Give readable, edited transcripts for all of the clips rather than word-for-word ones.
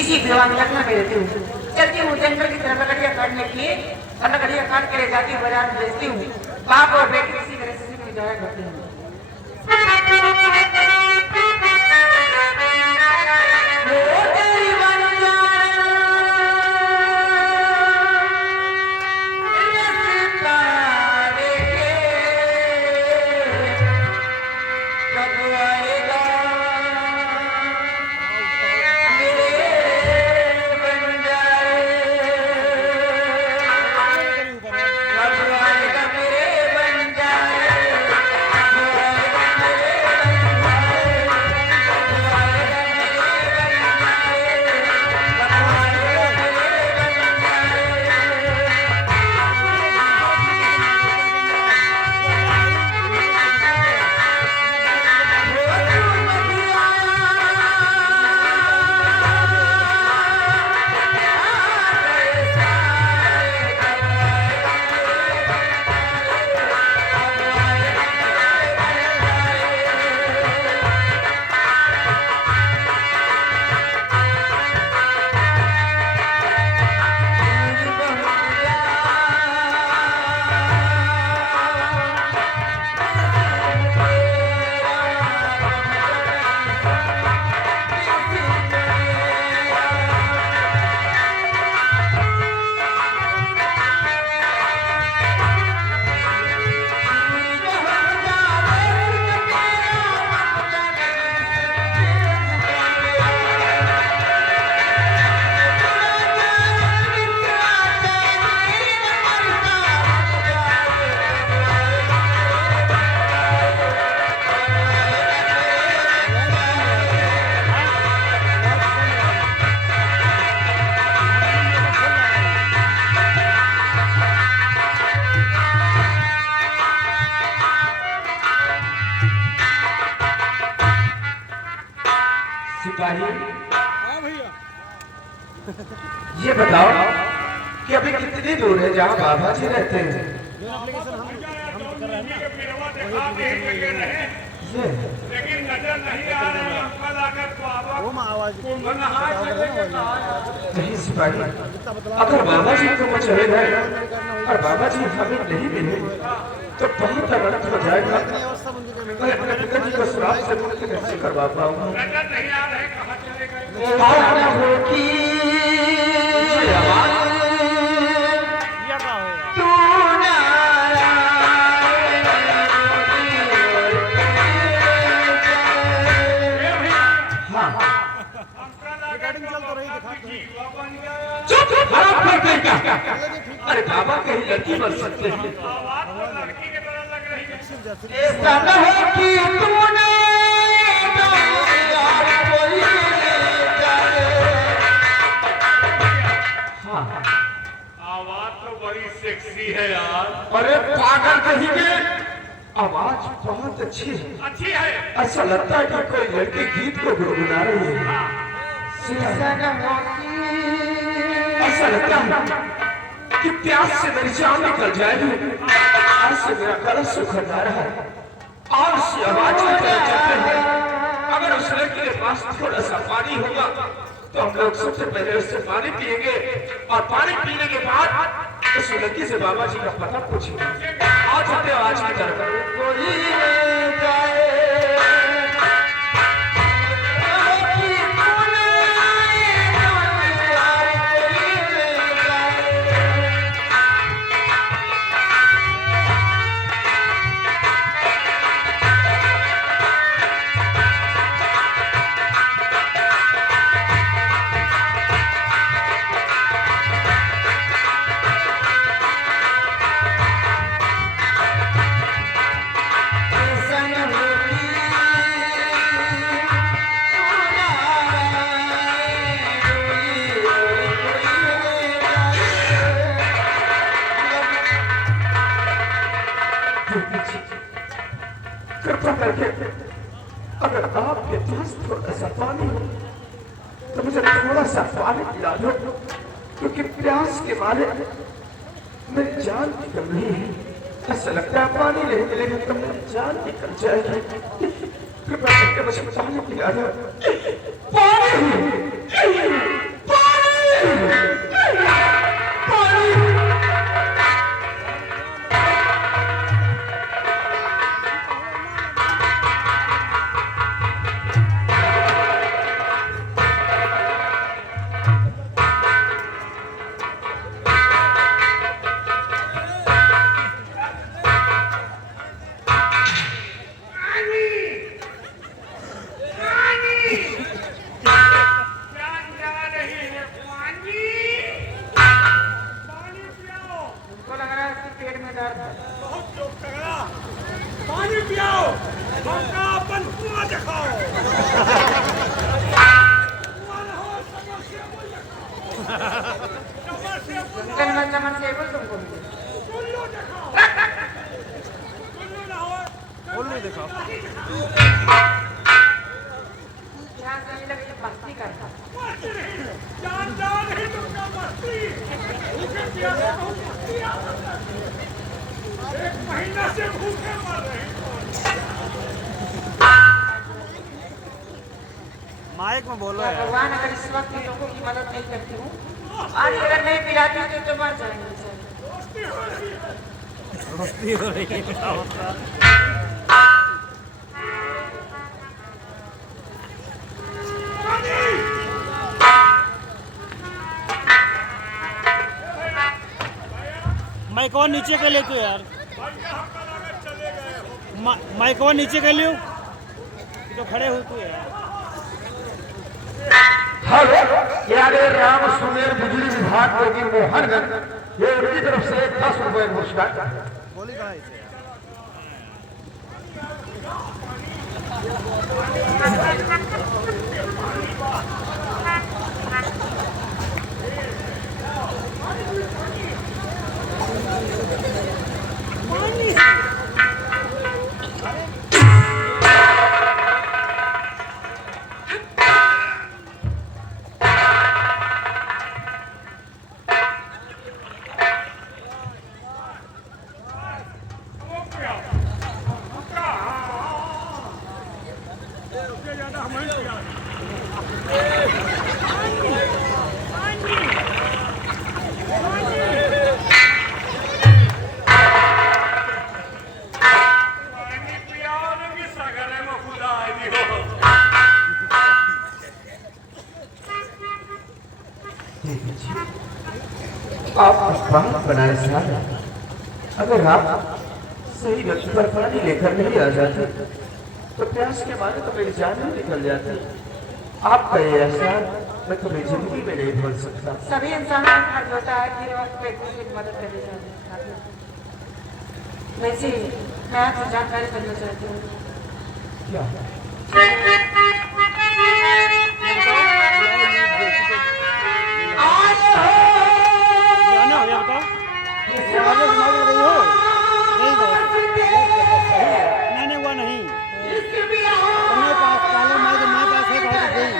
इसी दीवान लखनऊ में रहती हूँ। चलती हूँ जंगल की तरफ लकड़ियाँ काटने के लिए और लकड़ियाँ काट के ले जाती हूँ बाजार में बेचती हूँ। बाप और बेटी इसी तरह से गुजारा करते हैं। ये बताओ कि अभी कितनी दूर है जहाँ बाबा जी रहते हैं? लेकिन नजर नहीं आ रहा नहीं सिपाही, अगर बाबा जी को चले गए और बाबा जी हमें नहीं मिले तो बहुत अनर्थ हो जाएगा। मैं अपने पिताजी को श्राप से मुक्त कैसे करवा पाऊंगा? नजर नहीं आ रहे, कहाँ चले गए? अरे बाबा कहीं लड़की बन सकते हैं। आवाज तो लड़की के तरह लग रही है। ऐसा न हो कि तूने कोई आवाज तो बड़ी सेक्सी है यार। अरे पागल कहेंगे, आवाज बहुत अच्छी है। अच्छी है। ऐसा लगता है कि कोई लड़की गीत को गुनगुना रही है। ऐसा लगता है कि प्यास से मेरी जान निकल जाएगी। आज से मेरा गला सूखा जा रहा है और उसी आवाज की तरफ चलते हैं। अगर उस लड़की के पास थोड़ा सा पानी होगा तो हम लोग सबसे पहले उससे पानी पिएंगे और पानी पीने के बाद उस लड़की से बाबा जी का पता पूछेंगे। आज चलते हो आज की तरफ। कोई जाए कृपा करके अगर आपके पास थोड़ा सा पानी हो तो मुझे थोड़ा सा पानी पिला दो, क्योंकि प्यास के मारे मेरी जान निकल रही है। ऐसा लगता है पानी नहीं मिलेगा तो मेरी जान निकल जाएगी। कृपा करके मुझे पानी पिला दो। पानी जान जान ही तुमका मस्ती भूखे प्यासे बहुत मस्ती आता है। एक महीना से भूखे मर रहे हैं। माइक में बोलो क्या यार। भगवान अगर इस वक्त इन लोगों की मदद नहीं करती हूँ, आज अगर नहीं पिलाती तो मर जाएंगे बेचारे। दोस्ती हो रही है। दोस्ती हो रही है क्या होता? माइकवा नीचे कर ले तो यार। चले गए माइकवा नीचे कर लियो तो खड़े हो तू यार। हेलो, ये आ गए राम सुमेर बिजली विभाग जोगी मोहनगंज। ये उनकी तरफ से 10 रुपए पुरस्कार। बोली कहाँ है इसे? आप बात बनाए साहब, अगर आप सही वक्त पर पानी लेकर नहीं आ जाते तो प्यास के मारे तो मेरी जान ही निकल जाती। आपका ये एहसान मैं कभी जिंदगी में नहीं भूल सकता। सभी इंसानों का फर्ज होता है कि वक्त पे एक दूसरे की मदद करनी चाहिए। वैसे मैं आपसे जानकारी करना चाहती हूँ। क्या जाना हो गया बताओ। आगे सुनाई दे रही हो? नहीं नहीं हुआ नहीं। तुम्हें पास काले माइक मेरे पास है बहुत गई।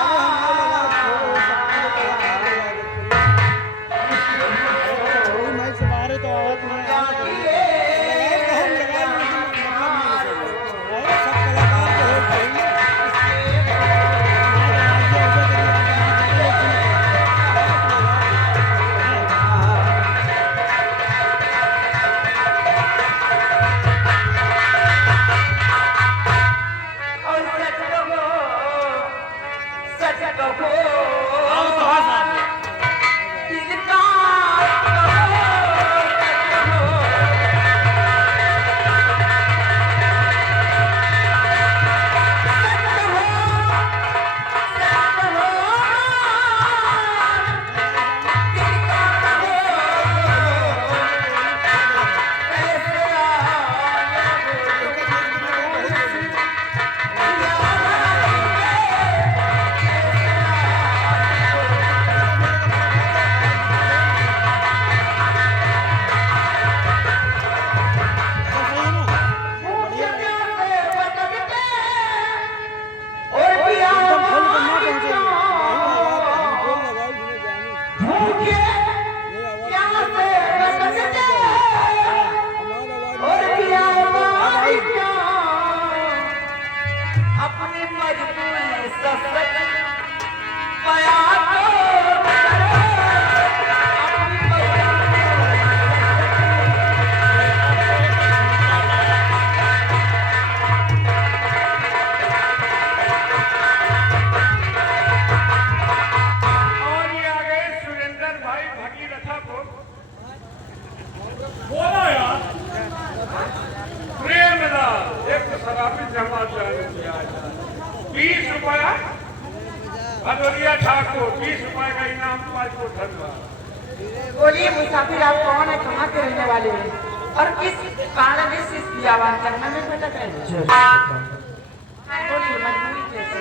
अरे हमारे लगा छोड़ो सब माइक से बाहर है तो आवाज नहीं आ रही। सब कलाकार तो हो चाहिए। भदौरिया ठाकुर 20 रुपए का इनाम को धन्यवाद। बोलिए मुसाफिर, आप कौन है, कहाँ के रहने वाले हैं और किस कारण इस आवाज करना में भटक रहे हैं? बोलिए मजबूरी कैसे?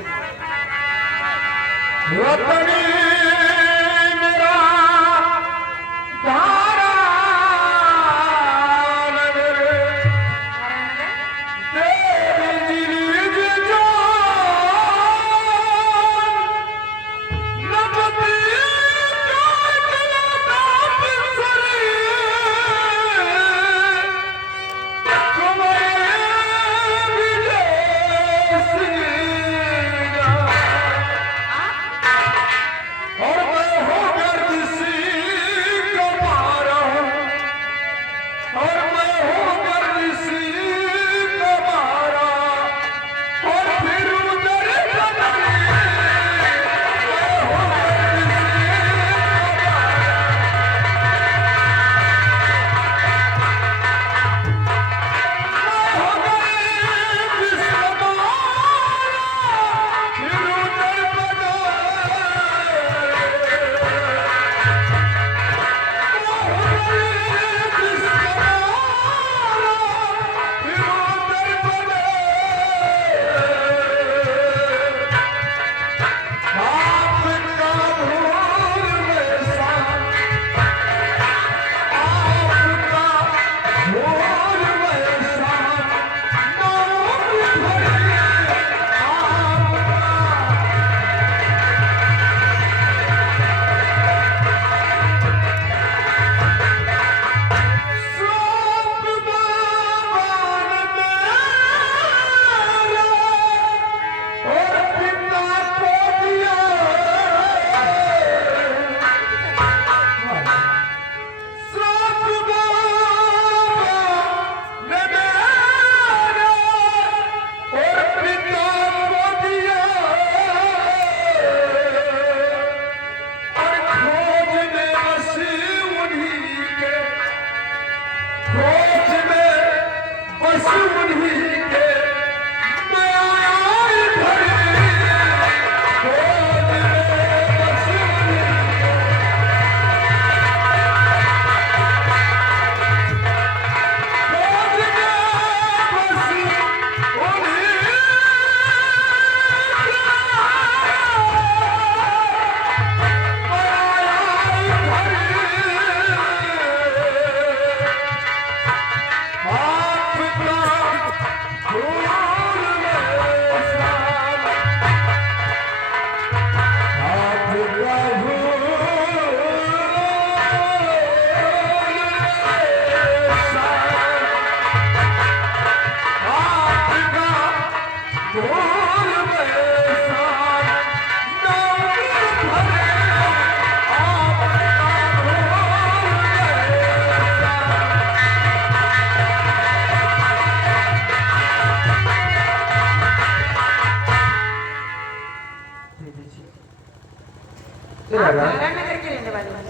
तेरा आप नाम नारायण नगर के रहने वाले हैं,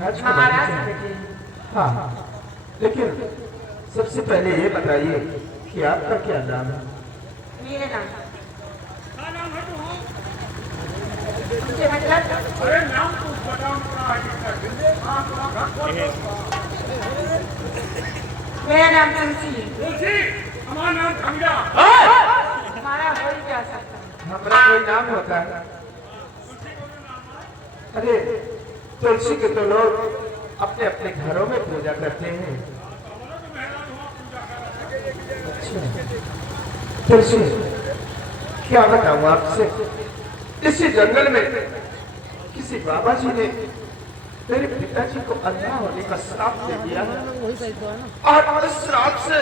राजकुमार महाराज है। के बेटे हैं। हाँ, लेकिन सबसे पहले ये बताइए कि आपका क्या नाम है? मेरे नाम क्या नाम है तुम्हारा? उनके मतलब अरे नाम तो बताओ पड़ा है। हाँ, तुम्हारा घर कौन सा? मेरा नाम तुलसी है। तुलसी, हमारा नाम खंगा। हमारा हो ही क्या सकता है। हमारा कोई नाम होता है? अरे तुलसी के तो लोग अपने अपने घरों में पूजा करते हैं। अच्छा, तुलसी, क्या बताऊं आपसे, इसी जंगल में किसी बाबा जी ने मेरे पिताजी को अंधा होने का श्राप दे दिया और उस श्राप से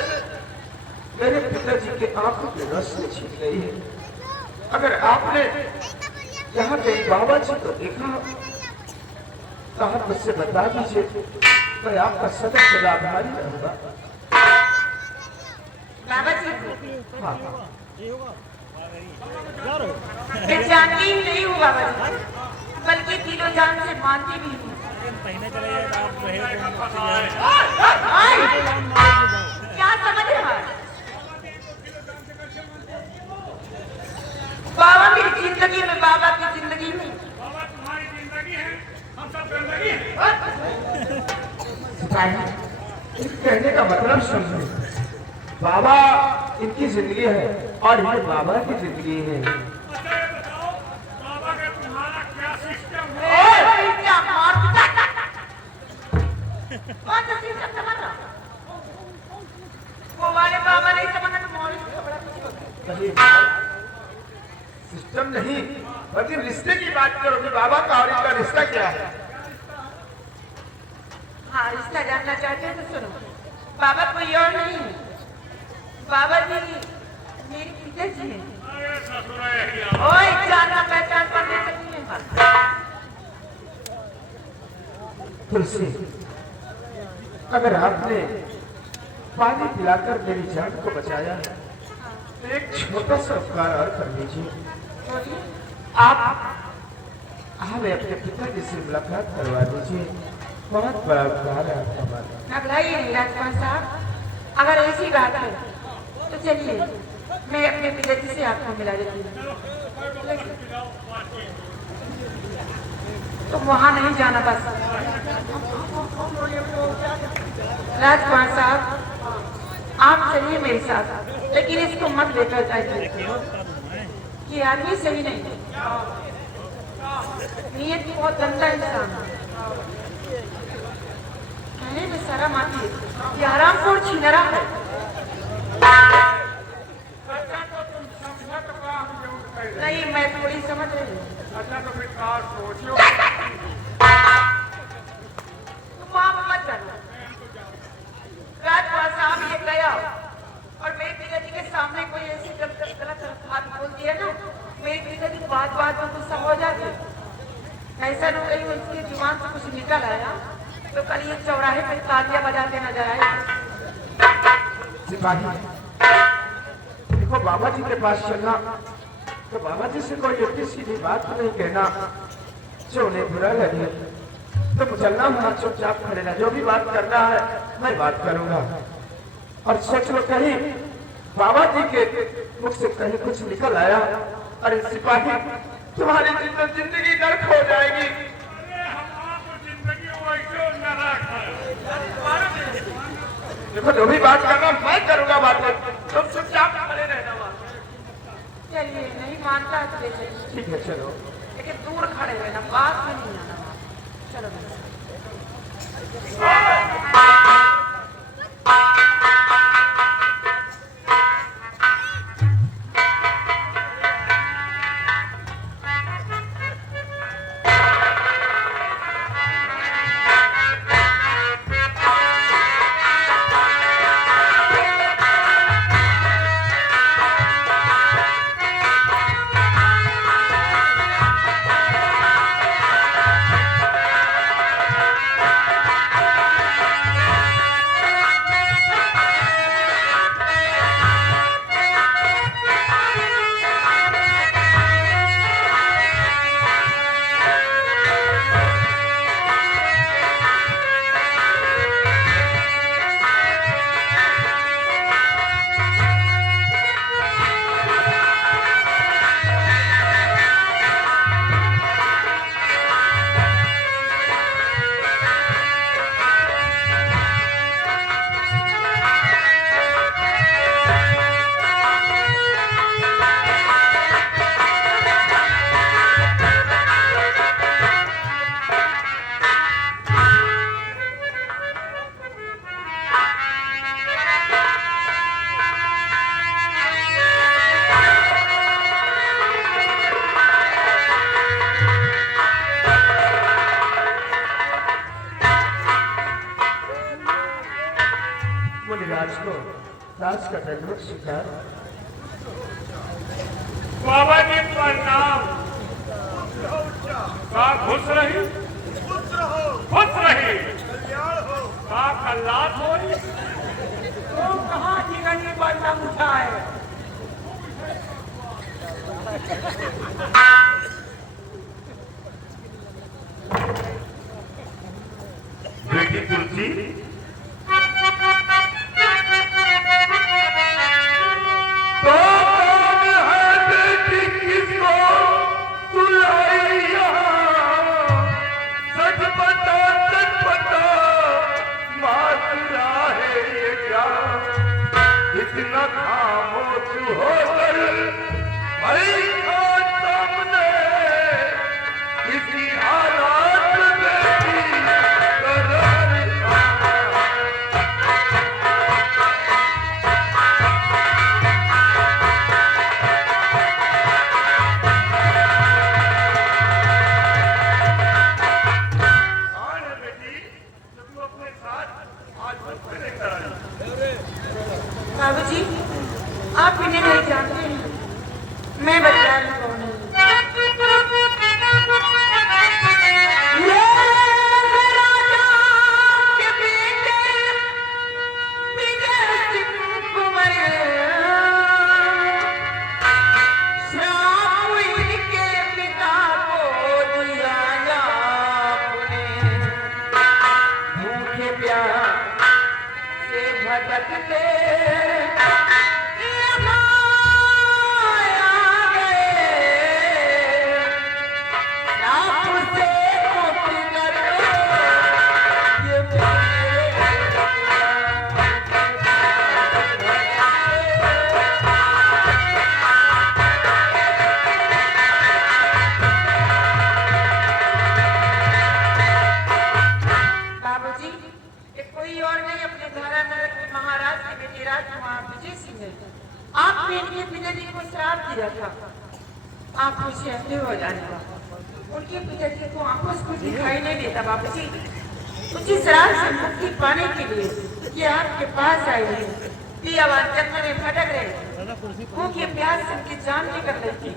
मेरे पिताजी के आंखों की रोशनी छिप गई है। अगर आपने यहाँ कहीं बाबा जी को देखा तो आप मुझसे बता दीजिए, मैं आपका सदा सदा आभारी रहूंगा। बाबा जी को हाँ, मैं जानती ही नहीं हूँ बाबा जी, बल्कि दिलो जान से मानती भी हूँ। क्या समझ रहा है बाबा? मेरी जिंदगी में, बाबा की जिंदगी में बाबा तुम्हारी जिंदगी है, हम सब गंदगी है। कहने का मतलब समझे, बाबा इनकी जिंदगी है और ये बाबा की जिंदगी है। अच्छा ये बताओ, बाबा का तुम्हारा क्या सिस्टम है? ओए, क्या मार पिटा? कौन सा सिस्टम समझ रहा? वो वाले बाबा नहीं समझना तो मौलवी का बड़ा कुछ होता है। कहीं सिस्टम नहीं, बल्कि रिश्ते की बात करो कि बाबा का और इनका रिश्ता क्या है। हाँ, रिश्ता जानना चाहते हैं तो सुनो, बाबा कोई और नहीं है, बाबा जी मेरे पिताजी हैं। अरे ससुरे, ओए, जानना पहचान करने से नहीं है बात। तुलसी, अगर आपने पानी पिलाकर मेरी जान को बचाया है तो एक छोटा सा उपकार और कर लीजिए। बोलिए। आप हमें अपने पिताजी से मुलाकात करवा दीजिए, बहुत बड़ा उपकार है आपका हमारा। घबराइए नहीं राजकुमार साहब, अगर ऐसी बात है तो चलिए मैं अपने पिताजी से आपको मिला देती हूँ। तो वहाँ नहीं जाना बस। राजकुमार साहब, आप चलिए मेरे साथ, लेकिन इसको मत लेकर जाइए। ये आदमी सही नहीं है, नीयत बहुत गंदा इंसान है। कहने में शर्म आती है, ये हरामखोर छिनरा है। अच्छा तो तुम समझा तो क्या हम जरूर कह रहे नहीं, मैं थोड़ी समझ रही हूँ। हैं। अच्छा तो फिर कार सोचो। तुम वहाँ पर मत जाना। राजकुमार साहब ये गया और मेरे पिताजी के सामने कोई ऐसी गलत बात बोल दिया ना, मेरे पिताजी बात बात में गुस्सा हो जाते। ऐसा न कहीं उसके जुबान से कुछ निकल आया तो कल ये चौराहे पे तालियां बजाते नजर आए। सिपाही, देखो बाबा जी के पास चलना तो बाबा जी से कोई उल्टी सीधी बात नहीं कहना जो उन्हें बुरा लगे। तुम चलना, वहां चुपचाप खड़े रह, जो भी बात करना है मैं बात करूंगा। और सोच लो कहीं बाबा जी के मुख से कहीं कुछ निकल आया, अरे सिपाही तुम्हारी जिंदगी नर्क हो जाएगी। अरे हमारा तो जिंदगी वैसे नरक है। देखो जो भी बात करना मैं करूंगा, बात तुम चुपचाप खड़े रहना वहां। चलिए, नहीं मानता तो ले चलिए, ठीक है चलो। लेकिन दूर खड़े रहना, पास में नहीं आना। चलो मेरे साथ। दास का दंडवत स्वीकार। बाबा जी प्रणाम। का खुश रही, खुश रही, का कल्लास हो। तो कहाँ जीवन में बढ़ना उठा है। बेटी तुलसी, तो कौन है बेटी किसको सुलाई यहाँ? सच बता माजरा है ये क्या? इतना खामोश होकर बैठा सामने, किसी हालात बेटी करार कौन है बेटी जो तू अपने साथ आज मुझ पे लेकर आई? बाबूजी, आप इन्हें नहीं जानते हैं। मैं बता रही कौन हूँ। ये राजा के बेटे विजय सिंह कुंवर, श्राप इनके पिता को दिया आपने। भूखे प्यास से भटकते बाबूजी, ये कोई और नहीं अपने धारा नगर के महाराज के बेटे राजकुमार विजय सिंह है। आपने इनके पिताजी को श्राप दिया था आप मुझे अंधे हो जाने का। उनके पिताजी को आंखों से कुछ दिखाई नहीं देता बाबूजी। उसी श्राप से मुक्ति पाने के लिए ये आपके पास आए हैं। पियावान जंगल में भटक रहे, भूखे प्यास से उनकी जान निकल रही थी।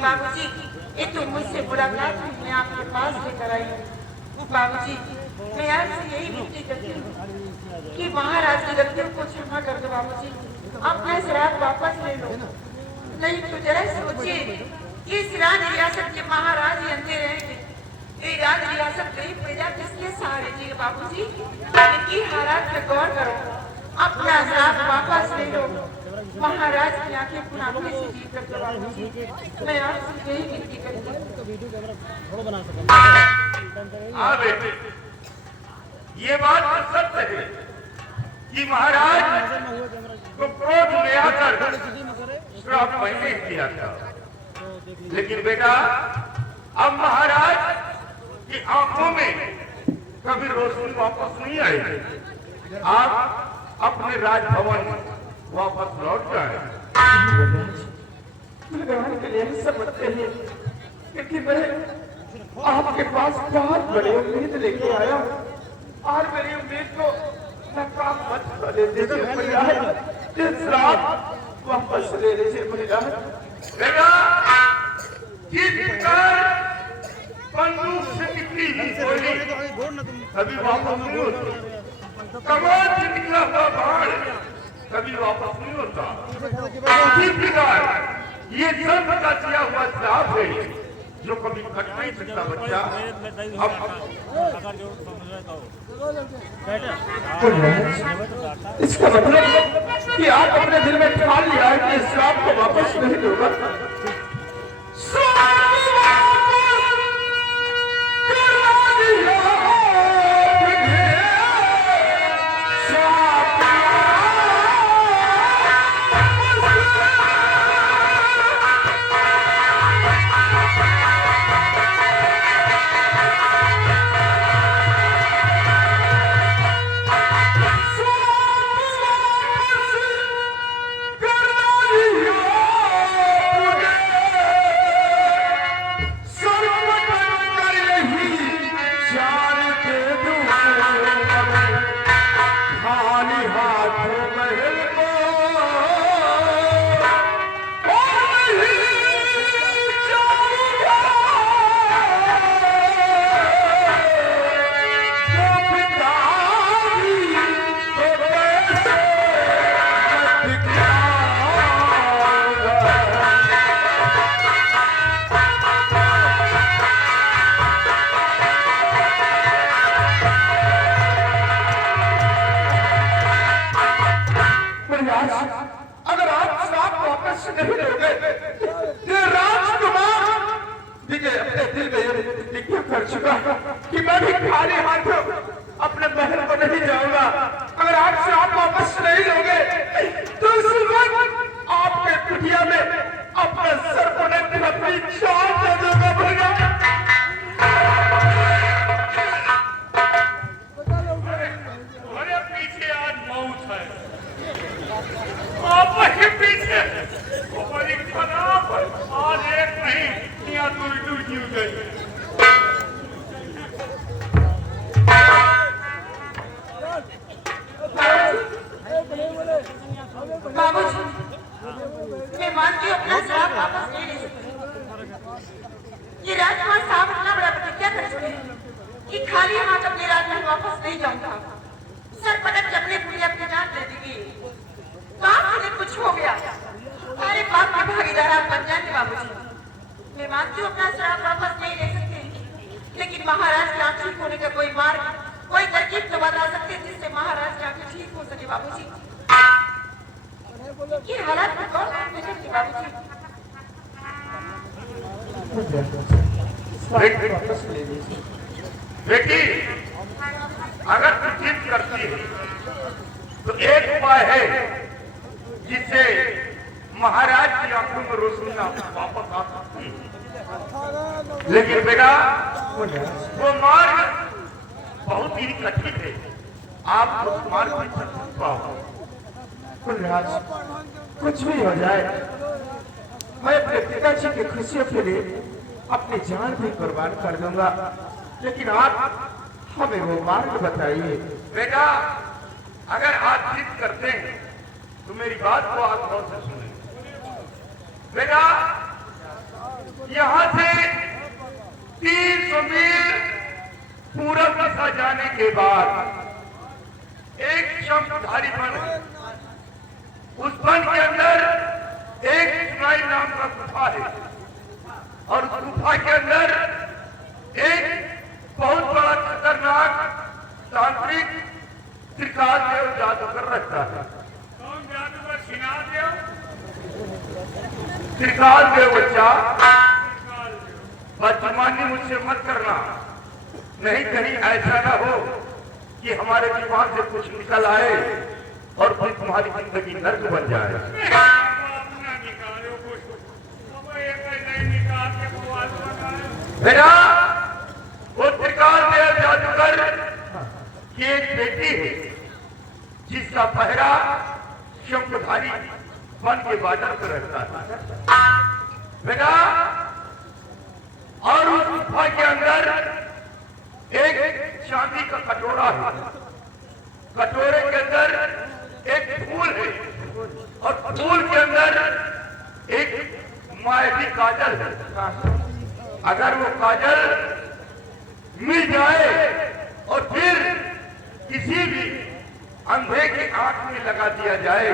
बाबूजी, ये तो मुझसे मुलाकात हुई, मैं आपके पास लेकर आई हूँ। बाबूजी, मैं आपसे यही विनती करती हूँ कि महाराज की गलतियों को क्षमा कर दो बाबूजी। अपना श्राप वापस ले लो। नहीं तो जरा सोचिए कि इस राज रियासत के महाराज ही अंधे रहेंगे। ये राज रियासत गरीब प्रजा किसके सहारे जी बाबूजी? इनकी हालात पे गौर करो। अपना श्राप वापस ले लो। महाराज की आंखें खुनाखुनी से जीत कर दो बाबूजी। मैं आपसे यही विनती करती हूँ। हाँ बेटे, ये बात तो सत्य है कि महाराज को क्रोध में आकर श्राप मैंने किया था। लेकिन बेटा, अब महाराज की आंखों में कभी रोशनी वापस नहीं आएगी। आप अपने राजभवन वापस लौट जाए। भगवान के लिए सब मत कहिए, क्योंकि मैं आपके पास बहुत बड़ी उम्मीद लेके आया हूँ और मेरी उम्मीद को नकाम मत करने दीजिए महाराज। ये श्राप वापस ले लीजिए महाराज। बेटा, जिस प्रकार बंदूक से निकली हुई गोली कभी वापस नहीं होती, कमान से निकला हुआ बाण कभी वापस नहीं होता। उसी प्रकार ये सब का किया हुआ श्राप है जो कभी कट नहीं सकता। बच्चा, इसका मतलब कि आप अपने दिल में ठान लिया है कि इस श्राप को वापस नहीं दूंगा। मैं प्रतिज्ञा कर चुका कि मैं भी खाली हाथों अपने महल को नहीं जाऊंगा। अगर आपसे आप वापस नहीं लोगे तो उस वक्त आपके कुटिया में अपना सर पकड़ के अपनी जान दे दूंगा भैया। अरे पीछे आज मौत है, आप वही पीछे वो बड़ी खराब है। आज एक नहीं यहाँ दूर जीव गई। बाबूजी, मैं मानती हूँ अपना श्राप वापस नहीं ले सकती। ये राजकुमार साहब इतना बड़ा प्रतिज्ञा कर चुके हैं कि खाली हाथ अपने राजमहल वापस नहीं जाऊंगा। सर पटक के अपने पुलिया अपनी जान दे देगी। बाप से कुछ हो गया, अरे बाप की भागीदार आप बन जाएंगे बाबूजी। मैं मानती हूँ अपना श्राप वापस नहीं ले सकती, लेकिन महाराज की आंख ठीक होने का कोई मार्ग, कोई तरकीब तो बता सकते हैं जिससे महाराज की आंखें ठीक हो सके बाबूजी। ये हालात में कौन देखेंगे बाबूजी? बेटी, अगर तू जिद करती है तो एक उपाय है जिससे महाराज की आंखों में रोशनी वापस आ सकती है। लेकिन बेटा, वो मार्ग बहुत ही कठिन है। आप उस मार्ग में चल पाओ। कुलराज, कुछ भी हो जाए, मैं अपने पिताजी की खुशियों के लिए अपनी जान भी कुर्बान कर दूंगा, लेकिन आप हमें वो मार्ग बताइए। बेटा, अगर आप जिद करते हैं तो मेरी बात को आप गौर से सुनें। बेटा, यहाँ से 300 मील पूरब दिशा जाने के बाद एक शंखधारी वन है। उस वन के अंदर एक सुनाई नाम का गुफा है और उस गुफा के अंदर एक बहुत बड़ा खतरनाक तांत्रिक त्रिकाल देव जादूगर रहता है। कौन जादूगर? श्रीनाथ देव। त्रिकाल देव बच्चा, बदजुबानी मुझसे मत करना, नहीं कहीं ऐसा ना हो कि हमारे दिमाग से कुछ निकल आए और फिर तुम्हारी जिंदगी नर्क बन जाए। बेटा, वो त्रिकाल देव जादूगर की एक बेटी है जिसका पहरा शंखधारी वन के बाजार पर रहता है। बेटा, और उस गुफा के अंदर एक चांदी का कटोरा है। कटोरे के अंदर एक फूल है और फूल के अंदर एक मायावी काजल है। अगर वो काजल मिल जाए और फिर किसी भी अंधे की आंख में लगा दिया जाए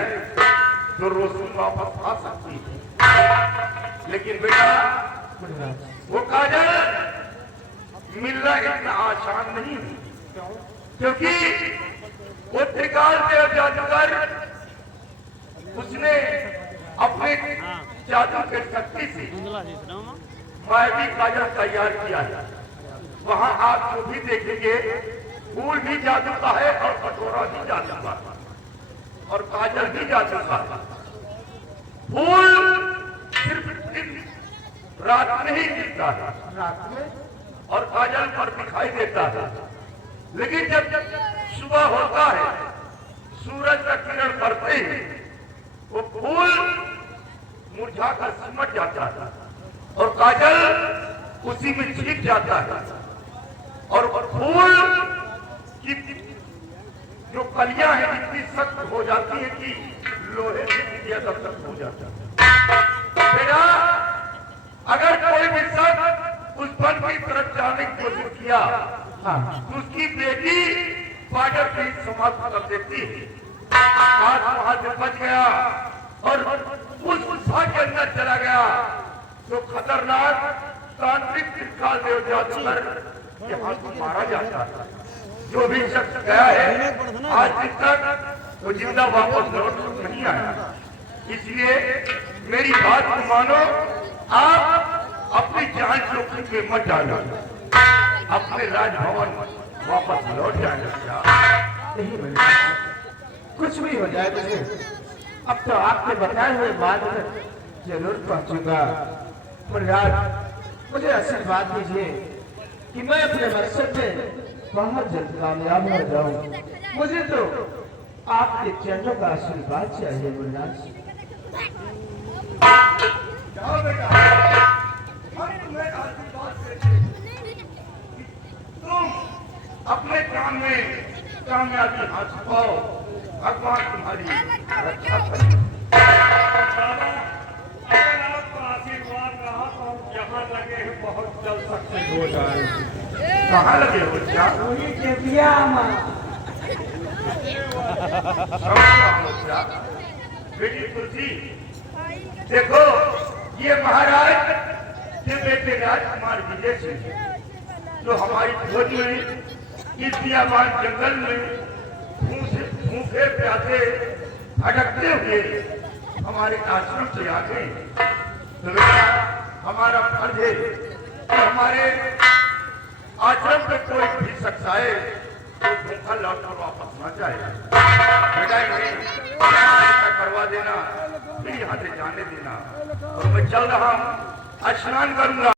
तो रोशनी वापस आ सकती है। लेकिन बेटा, वो काजल मिलना इतना आसान नहीं है, क्योंकि वो त्रिकाल देव जादूगर उसने अपने जादू के शक्ति से मायावी काजल तैयार किया है। वहां आप जो भी देखेंगे, फूल भी जादू का है और कटोरा भी जादू का है और काजल भी जादू का है। फूल सिर्फ दिन रात में ही दिखता है, रात में, और काजल पर दिखाई देता है। लेकिन जब सुबह होता है, सूरज का किरण पड़ते ही वो फूल मुरझा कर सिमट जाता है और काजल उसी में छिप जाता है और फूल की जो कलियां हैं इतनी सख्त हो जाती है कि लोहे से ज्यादा सख्त हो जाता है। बेटा, अगर कोई भी शख्स उस वन की तरफ जाने की कोशिश किया तो उसकी बेटी बाजार पे समाप्त कर देती है। आज वहां से बच गया और उस गुफा के अंदर चला गया तो खतरनाक तांत्रिक त्रिकाल देव जादूगर के हाथ मारा जाता है। जो भी शख्स गया है आज तक वो जिंदा वापस लौट नहीं आया। इसलिए मेरी बात को मानो, आप अपनी जान जोखिम में मत डालो, अपने राजभवन वापस लौट जाए बच्चा। नहीं बल्ला, कुछ भी हो जाए मुझे अब तो आपके बताए हुए बात जरूर पहुंचूंगा। मुराद मुझे आशीर्वाद दीजिए कि मैं अपने मकसद में बहुत जल्द कामयाब हो जाऊं। मुझे तो आपके चरणों का आशीर्वाद चाहिए मुराद। जाओ बेटा, हम तुम्हें आशीर्वाद देते हैं। तुम अपने काम में कामयाबी हासिल पाओ, भगवान तुम्हारी रक्षा करे। अगर आपका आशीर्वाद रहा तो हम यहाँ लगे हैं बहुत जल्द सक्सेस हो जाए। कहाँ लगे हो बच्चा? वही के दिया बच्चा बेटी तुलसी, देखो ये महाराज के बेटे राजकुमार विजय सिंह जो हमारी फौज में इस बियाबान जंगल में भूखे प्यासे भटकते हुए हमारे आश्रम से आ गए। तो बेटा हमारा फर्ज है कि हमारे आश्रम पे कोई भी शख्स आए तो भूखा लौट कर वापस न जाए। बेटा इन्हें करवा देना, फिर यहाँ से जाने देना, और मैं चल रहा हूँ, स्नान करूंगा।